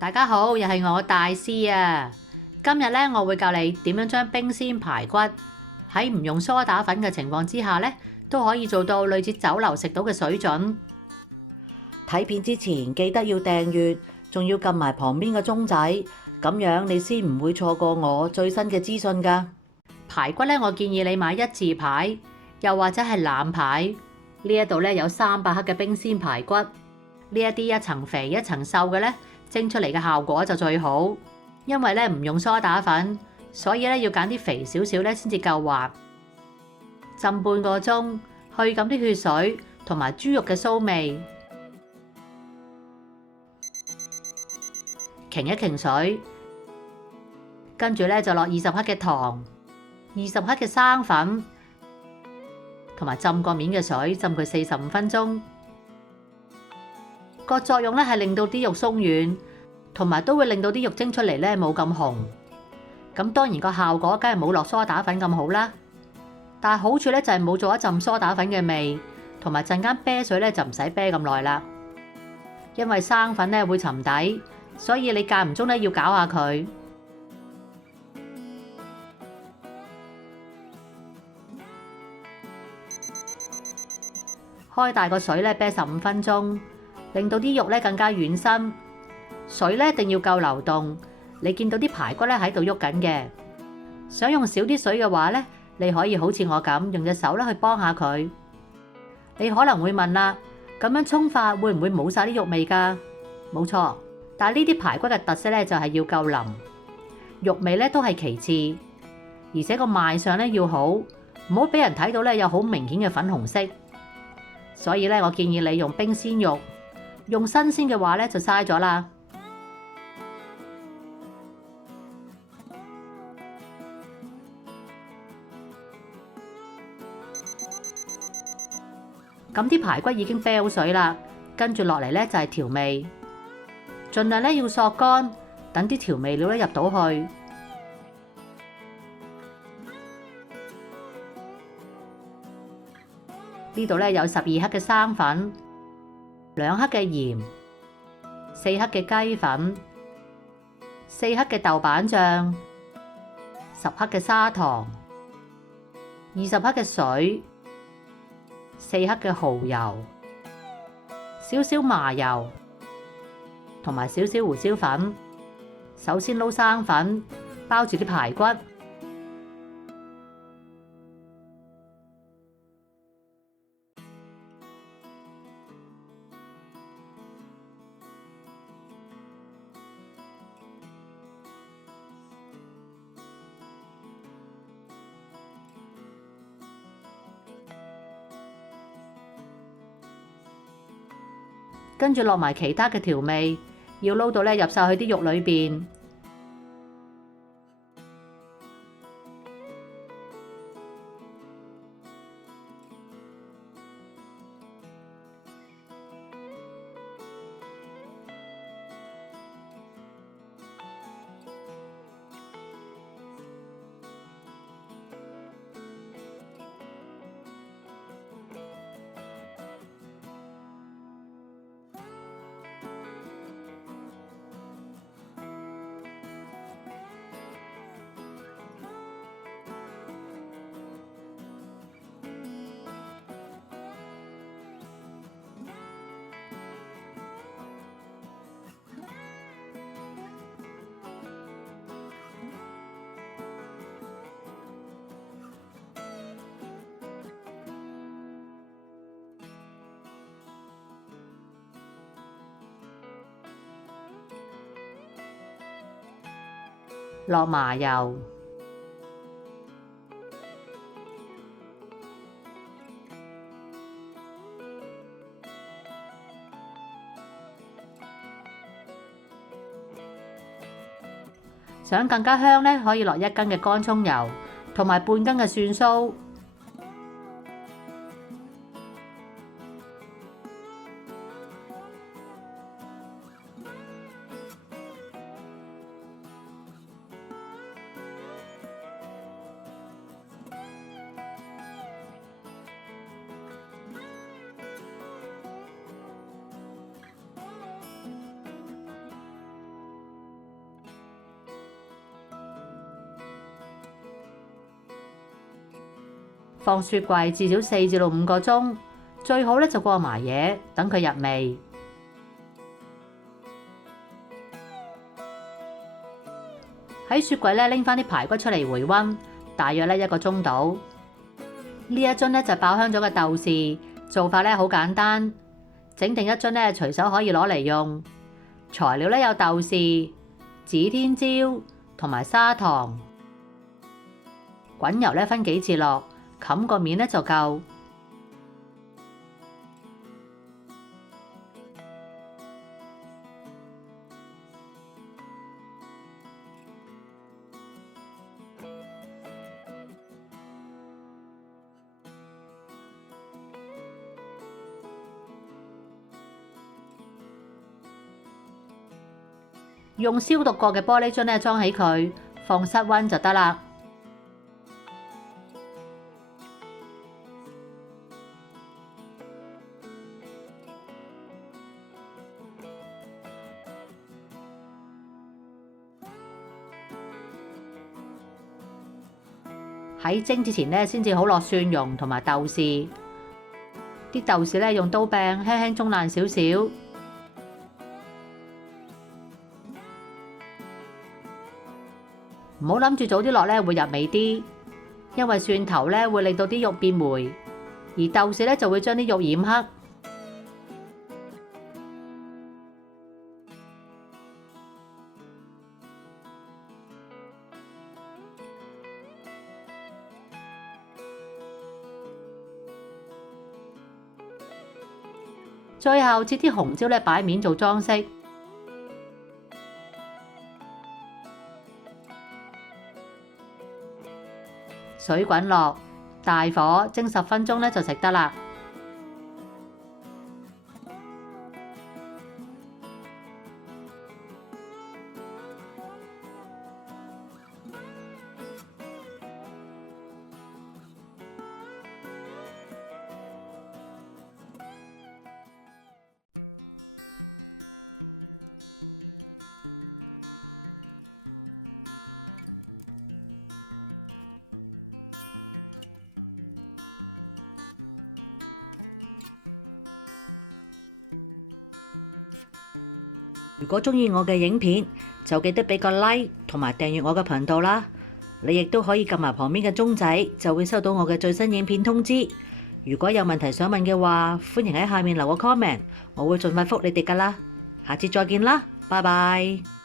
大家好，又係我大師啊！今日咧，我會教你點樣將冰鮮排骨喺唔用梳打粉嘅情況之下咧，都可以做到類似酒樓食到嘅水準。睇片之前記得要訂閱，仲要撳埋旁邊嘅鐘仔，咁樣你先唔會錯過我最新嘅資訊㗎。排骨咧，我建議你買一字排，又或者係腩排。呢一度咧有300克嘅冰鮮排骨，呢一啲一層肥一層瘦嘅咧，蒸出嚟嘅效果就最好。因為咧唔用梳打粉，所以咧要揀啲肥少少咧先至夠滑。浸半個鐘，去咁啲血水同埋豬肉嘅臊味，擎一擎水，跟住咧就落20克嘅糖、20克嘅生粉，同埋浸過面嘅水，浸佢45分鐘。個作用咧係令到啲肉鬆軟，同埋都會令到啲肉蒸出嚟咧冇咁紅。咁當然個效果梗係冇落梳打粉咁好啦。但係好處咧就係冇咗一陣梳打粉嘅味，同埋陣間啤水咧就唔使啤咁耐啦。因為生粉咧會沉底，所以你間唔中咧要攪下佢。開大個水咧啤15分鐘，令到啲肉咧更加軟身。水咧一定要夠流動，你見到啲排骨咧喺度喐緊嘅。想用少啲水嘅話咧，你可以好似我咁用隻手咧去幫下佢。你可能會問啦，咁樣沖法會唔會冇晒啲肉味㗎？冇錯，但係呢啲排骨嘅特色咧就係要夠腍，肉味咧都係其次，而且個賣相咧要好，唔好俾人睇到咧有好明顯嘅粉紅色。所以咧，我建議你用冰鮮肉，用新鮮嘅話咧就嘥咗啦。咁啲排骨已經啤好水啦，跟住落嚟咧就係調味，盡量咧要索乾，等啲調味料咧入到去。呢度咧有12克嘅生粉、2克嘅鹽、4克嘅雞粉、4克嘅豆瓣醬、10克嘅砂糖、20克嘅水、4克嘅蠔油、少少麻油同埋少少胡椒粉。首先撈生粉，包住啲排骨。跟住落埋其他嘅調味，要撈到咧入晒去啲肉裏邊。落麻油，想更加香咧，可以落1斤嘅乾葱油，同埋半斤嘅蒜鬚。放雪櫃至少4至5個鐘，最好咧就過埋夜，等佢入味。喺雪櫃咧拎翻啲排骨出嚟回溫，大約咧1個鐘到。呢一樽咧就爆香咗嘅豆豉，做法咧好簡單，整定一樽咧隨手可以攞嚟用。材料咧有豆豉、指天椒同埋砂糖。滾油咧分幾次落，冚個面咧就夠。用消毒過嘅玻璃樽咧裝起佢，放室溫就得啦。喺蒸之前咧，先至好落蒜蓉同埋豆豉。啲豆豉咧用刀柄輕輕中爛少少。唔好諗住早啲落咧會入味啲，因為蒜頭咧會令到啲肉變霉，而豆豉咧就會將啲肉染黑。最後切啲紅椒咧擺面做裝飾。水滾落，大火蒸10分鐘咧就食得啦。如果鍾意我嘅影片，就記得俾個 like 同埋訂閱我嘅頻道啦。你亦都可以撳埋旁邊嘅鐘仔，就會收到我嘅最新影片通知。如果有問題想問嘅話，歡迎喺下面留個 comment，我會盡快覆你哋㗎啦。下次再見啦，拜拜。